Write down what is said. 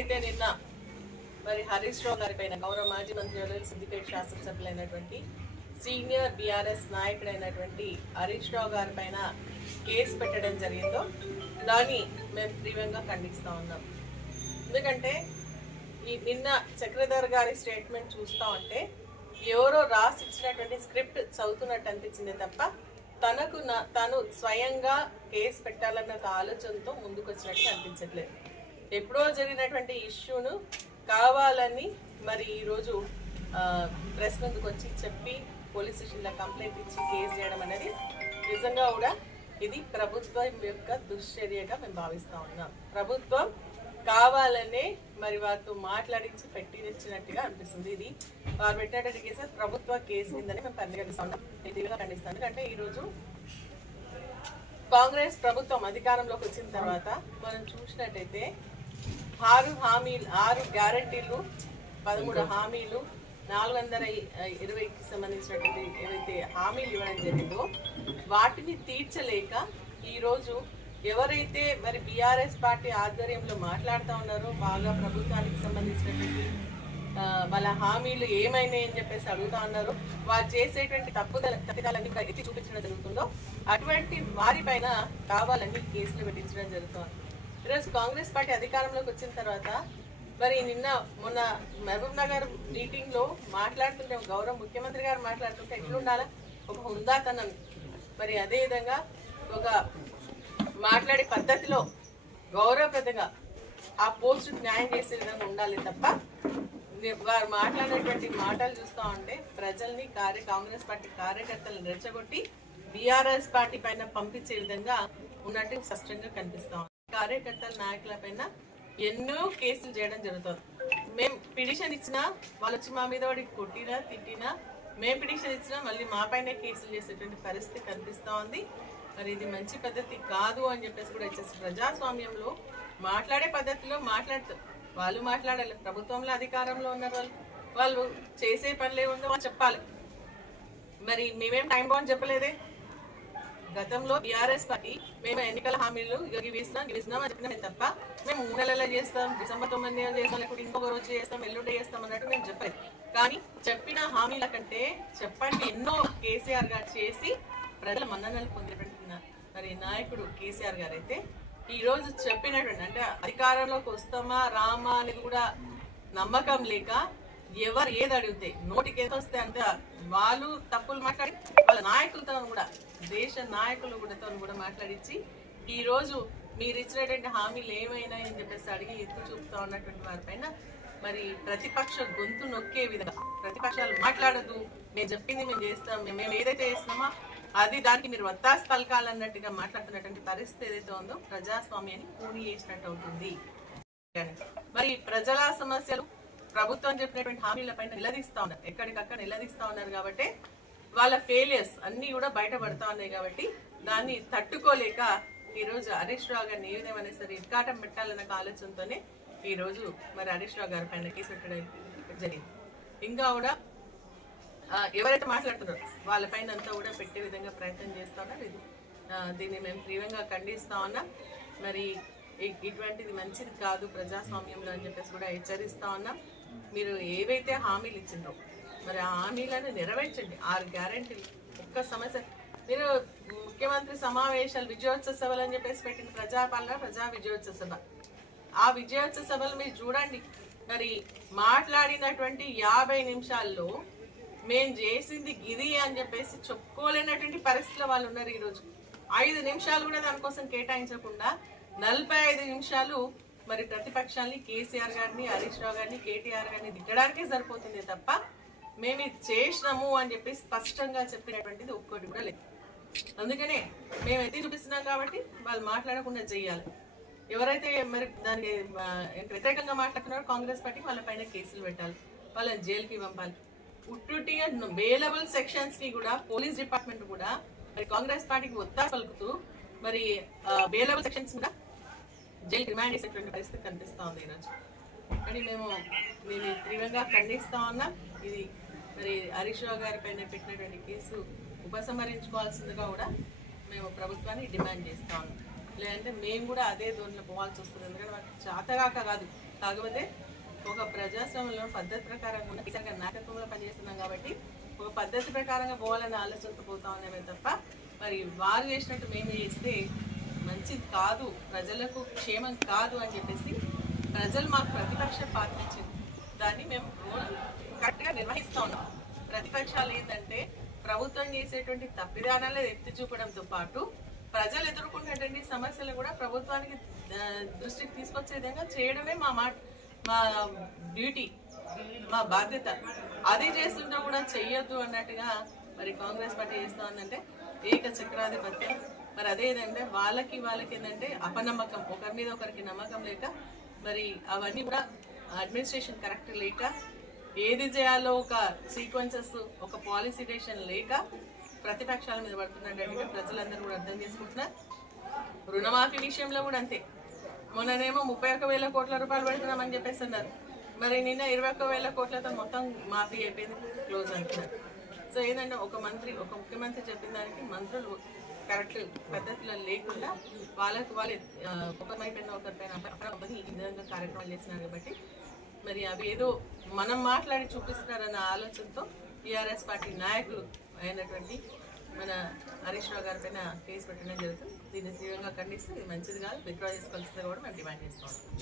ఏదైతే నిన్న మరి హరీష్ రావు గారి పైన గౌరవ మాజీ మంత్రి సిద్దిపేట శాసనసభ్యులైనటువంటి సీనియర్ బీఆర్ఎస్ నాయకుడైనటువంటి హరీష్ రావు గారి పైన కేసు పెట్టడం జరిగిందో దాన్ని మేము తీవ్రంగా ఖండిస్తూ ఉన్నాం. ఎందుకంటే ఈ నిన్న చక్రధర్ గారి స్టేట్మెంట్ చూస్తా ఉంటే ఎవరో రాసి ఇచ్చినటువంటి స్క్రిప్ట్ చదువుతున్నట్టు అనిపించింది తప్ప తనకు నా- తను స్వయంగా కేసు పెట్టాలన్న ఒక ఆలోచనతో ముందుకు వచ్చినట్టు అనిపించట్లేదు. ఎప్పుడో జరిగినటువంటి ఇష్యూను కావాలని మరి ఈరోజు ప్రెస్ ముందుకు వచ్చి చెప్పి పోలీస్ స్టేషన్లో కంప్లైంట్ ఇచ్చి కేసు చేయడం అనేది నిజంగా కూడా ఇది ప్రభుత్వం యొక్క దుశ్చర్యగా మేము భావిస్తా ఉన్నాం. ప్రభుత్వం కావాలనే మరి వారితో మాట్లాడించి పెట్టినట్టుగా అనిపిస్తుంది. ఇది వారు పెట్టినటువంటి కేసు ప్రభుత్వ కేసు కిందని మేము పరిగణిస్తా ఉన్నాం. నేను తీవ్రంగా ఎందుకంటే ఈరోజు కాంగ్రెస్ ప్రభుత్వం అధికారంలోకి వచ్చిన తర్వాత మనం చూసినట్టయితే ఆరు హామీలు ఆరు గ్యారంటీలు పదమూడు హామీలు నాలుగు వందల ఇరవైకి సంబంధించినటువంటి ఏవైతే హామీలు ఇవ్వడం జరిగిందో వాటిని తీర్చలేక ఈరోజు ఎవరైతే మరి బీఆర్ఎస్ పార్టీ ఆధ్వర్యంలో మాట్లాడుతూ ఉన్నారో బాగా ప్రభుత్వానికి సంబంధించినటువంటి వాళ్ళ హామీలు ఏమైనాయి అని చెప్పేసి అడుగుతా ఉన్నారు వారు చేసేటువంటి తప్పుదల తప్పిదాలన్నీ కూడా ఎత్తి చూపించడం జరుగుతుందో అటువంటి వారిపైన కావాలని కేసులు పెట్టించడం జరుగుతుంది. ఈరోజు కాంగ్రెస్ పార్టీ అధికారంలోకి వచ్చిన తర్వాత మరి నిన్న మొన్న మహబూబ్ నగర్ మీటింగ్లో మాట్లాడుతుంటే గౌరవ ముఖ్యమంత్రి గారు మాట్లాడుతుంటే ఎట్లుండాలా? ఒక హుందాతనం. మరి అదే విధంగా ఒక మాట్లాడే పద్ధతిలో గౌరవప్రదంగా ఆ పోస్ట్ న్యాయం చేసే విధంగా ఉండాలి తప్ప వారు మాట్లాడేటువంటి మాటలు చూస్తా ఉంటే ప్రజల్ని కార్య కాంగ్రెస్ పార్టీ కార్యకర్తలను రెచ్చగొట్టి బీఆర్ఎస్ పార్టీ పైన పంపించే విధంగా ఉన్నట్టు స్పష్టంగా కనిపిస్తా కార్యకర్తల నాయకుల పైన ఎన్నో కేసులు చేయడం జరుగుతుంది. మేము పిటిషన్ ఇచ్చినా వాళ్ళు వచ్చి మా మీద వాడికి కొట్టినా తిట్టినా మేము పిటిషన్ ఇచ్చినా మళ్ళీ మా పైన కేసులు చేసేటువంటి పరిస్థితి కనిపిస్తూ ఉంది. మరి ఇది మంచి పద్ధతి కాదు అని చెప్పేసి కూడా ఇచ్చేసి ప్రజాస్వామ్యంలో మాట్లాడే పద్ధతిలో మాట్లాడతారు. వాళ్ళు మాట్లాడాలి. ప్రభుత్వంలో అధికారంలో ఉన్నారు వాళ్ళు. వాళ్ళు చేసే పనులు ఏముందో వాళ్ళు చెప్పాలి. మరి మేమేం టైం బాగుంది చెప్పలేదే? గతంలో బీఆర్ఎస్ పార్టీ మేము ఎన్నికల హామీలు ఇవి ఇస్తాం ఇస్తున్నాం అని చెప్పినామే తప్ప మేము మూడు నెలల్లో చేస్తాం డిసెంబర్ తొమ్మిది చేస్తాం లేకపోతే ఇంకొక రోజు చేస్తాం ఎల్లుండే చేస్తాం అన్నట్టు మేము చెప్పలేదు. కానీ చెప్పిన హామీల కంటే చెప్పండి ఎన్నో కేసీఆర్ గారు చేసి ప్రజల మన్ననలు పొందినటువంటి మరి నాయకుడు కేసీఆర్ గారు అయితే ఈరోజు చెప్పినటువంటి అంటే అధికారంలోకి వస్తామా రామా అనేది కూడా నమ్మకం లేక ఎవరు ఏది అడిగితే నోటికి ఎంత వస్తే అంత. వాళ్ళు తప్పులు మాట్లాడి వాళ్ళ నాయకులతో కూడా దేశ నాయకులు కూడా కూడా మాట్లాడించి ఈరోజు మీరు ఇచ్చినటువంటి హామీలు ఏమైనా అని చెప్పేసి అడిగి ఎత్తు చూపుతా ఉన్నటువంటి వారిపైన మరి ప్రతిపక్ష గొంతు నొక్కే విధంగా ప్రతిపక్షాలు మాట్లాడదు మేము చెప్పింది మేము చేస్తాం మేము మేము ఏదైతే చేస్తున్నామో అది దానికి మీరు వత్తాస్ పలకాలన్నట్టుగా మాట్లాడుతున్నటువంటి పరిస్థితి ఏదైతే ఉందో ప్రజాస్వామ్యాన్ని పూని చేసినట్టు అవుతుంది. మరి ప్రజల సమస్యలు ప్రభుత్వం చెప్పినటువంటి హామీలపైన నిలదీస్తా ఉన్నారు. ఎక్కడికక్కడ నిలదీస్తా ఉన్నారు కాబట్టి వాళ్ళ ఫెయిలియర్స్ అన్ని కూడా బయటపడతా ఉన్నాయి కాబట్టి దాన్ని తట్టుకోలేక ఈ రోజు హరీష్ రావు గారిని ఏ విధమైన సరే ఇర్కాటం పెట్టాలన్న ఆలోచనతోనే ఈ రోజు మరి హరీష్ రావు గారి పైన కేసు పెట్టడం జరిగింది. ఇంకా కూడా ఎవరైతే మాట్లాడుతున్నారో వాళ్ళపైన అంతా కూడా పెట్టే విధంగా ప్రయత్నం చేస్తా ఉన్నారు. ఇది దీన్ని మేము తీవ్రంగా ఖండిస్తా ఉన్నాం. మరి ఇటువంటిది మంచిది కాదు ప్రజాస్వామ్యంలో అని చెప్పేసి కూడా హెచ్చరిస్తా ఉన్నాం. మీరు ఏవైతే హామీలు ఇచ్చిండ్రో మరి ఆ హామీలను నెరవేర్చండి. ఆరు గ్యారంటీలు ఒక్క సమస్య. మీరు ముఖ్యమంత్రి సమావేశాలు విజయోత్సవ సభలు అని చెప్పేసి పెట్టిన ప్రజాపాలన ప్రజా విజయోత్సవ సభ. ఆ విజయోత్సవ సభలు మీరు చూడండి. మరి మాట్లాడినటువంటి యాభై నిమిషాల్లో మేము చేసింది ఇది అని చెప్పేసి చెప్పుకోలేనటువంటి పరిస్థితుల వాళ్ళు ఉన్నారు ఈరోజు. ఐదు నిమిషాలు కూడా దానికోసం కేటాయించకుండా నలభై ఐదు నిమిషాలు మరి ప్రతిపక్షాన్ని కేసీఆర్ గారిని హరీష్ రావు గారిని కేటీఆర్ గారిని దిగ్గడానికే సరిపోతుంది తప్ప మేము ఇది చేసినాము అని చెప్పి స్పష్టంగా చెప్పినటువంటిది ఒక్కటి కూడా లేదు. అందుకనే మేము ఎత్తి చూపిస్తున్నాం కాబట్టి వాళ్ళు మాట్లాడకుండా చెయ్యాలి ఎవరైతే మరి దానికి వ్యతిరేకంగా మాట్లాడుతున్నారో కాంగ్రెస్ పార్టీ వాళ్ళ పైన కేసులు పెట్టాలి వాళ్ళని జైలుకి పంపాలి. ఉట్టుటిగా వేలబుల్ సెక్షన్స్కి కూడా పోలీస్ డిపార్ట్మెంట్ కూడా మరి కాంగ్రెస్ పార్టీకి ఒత్తా పలుకుతూ మరి వేలబుల్ సెక్షన్స్ కూడా జైలు రిమాండ్ చేసేటువంటి పరిస్థితి కనిపిస్తూ ఉంది ఈరోజు. కానీ మేము మేము తీవ్రంగా ఖండిస్తా ఉన్నా ఇది మరి హరీష్ రావు గారి పైన పెట్టినటువంటి కేసు ఉపసంహరించుకోవాల్సిందిగా కూడా మేము ప్రభుత్వాన్ని డిమాండ్ చేస్తా ఉన్నాం. లేదంటే మేము కూడా అదే దోనిలో పోవాల్సి వస్తుంది. ఎందుకంటే మాకు చేతగాక కాదు. కాకపోతే ఒక ప్రజాస్వామ్యంలో పద్ధతి ప్రకారం ఉన్న నిజంగా నాయకత్వంలో పనిచేస్తున్నాం కాబట్టి ఒక పద్ధతి ప్రకారంగా పోవాలనే ఆలోచనతో పోతా ఉన్నామే తప్ప మరి వారు చేసినట్టు మేము చేస్తే మంచిది కాదు ప్రజలకు క్షేమం కాదు అని చెప్పేసి ప్రజలు మాకు ప్రతిపక్ష పాత్ర ఇచ్చింది దాన్ని మేము కరెక్ట్గా నిర్వహిస్తూ ఉన్నాం. ప్రతిపక్షాలు ఏంటంటే ప్రభుత్వం చేసేటువంటి తప్పిదానాలు ఎత్తి చూపడంతో పాటు ప్రజలు ఎదుర్కొన్నటువంటి సమస్యలు కూడా ప్రభుత్వానికి దృష్టికి తీసుకొచ్చే విధంగా చేయడమే మా మా మా డ్యూటీ మా బాధ్యత. అది చేస్తుంటే కూడా చెయ్యొద్దు అన్నట్టుగా మరి కాంగ్రెస్ పార్టీ చేస్తా ఉందంటే ఏక చక్రాధిపత్యం మరి అదే ఏంటంటే వాళ్ళకి వాళ్ళకి ఏంటంటే అపనమ్మకం. ఒకరి మీద ఒకరికి నమ్మకం లేక మరి అవన్నీ కూడా అడ్మినిస్ట్రేషన్ కరెక్ట్ లేక ఏది చేయాలో ఒక సీక్వెన్సెస్ ఒక పాలసీ లేక ప్రతిపక్షాల మీద పడుతున్నట్టు ప్రజలందరూ కూడా అర్థం చేసుకుంటున్నారు. రుణమాఫీ విషయంలో కూడా అంతే. మొన్ననేమో ముప్పై ఒక్క వేల కోట్ల రూపాయలు పెడుతున్నామని చెప్పేసి అన్నారు. మరి నిన్న ఇరవై ఒక్క వేల కోట్లతో మొత్తం మాఫీ అయిపోయింది క్లోజ్ అంటున్నారు. సో ఏంటంటే ఒక మంత్రి ఒక ముఖ్యమంత్రి చెప్పిన దానికి మంత్రులు కరెక్ట్ పద్ధతిలో లేకుండా వాళ్ళకి వాళ్ళు ఒకరిపైన ఒకరిపైన అపరాధం ఈ విధంగా కార్యక్రమాలు చేస్తున్నారు కాబట్టి మరి అవి ఏదో మనం మాట్లాడి చూపిస్తున్నారన్న ఆలోచనతో టీఆర్ఎస్ పార్టీ నాయకులు అయినటువంటి మన హరీష్ రావు గారి పైన కేసు పెట్టడం జరుగుతుంది. దీన్ని తీవ్రంగా ఖండిస్తే ఇది మంచిది కాదు. విత్డ్రా చేసుకోవాల్సింది కూడా మేము డిమాండ్ చేసుకోవాలి.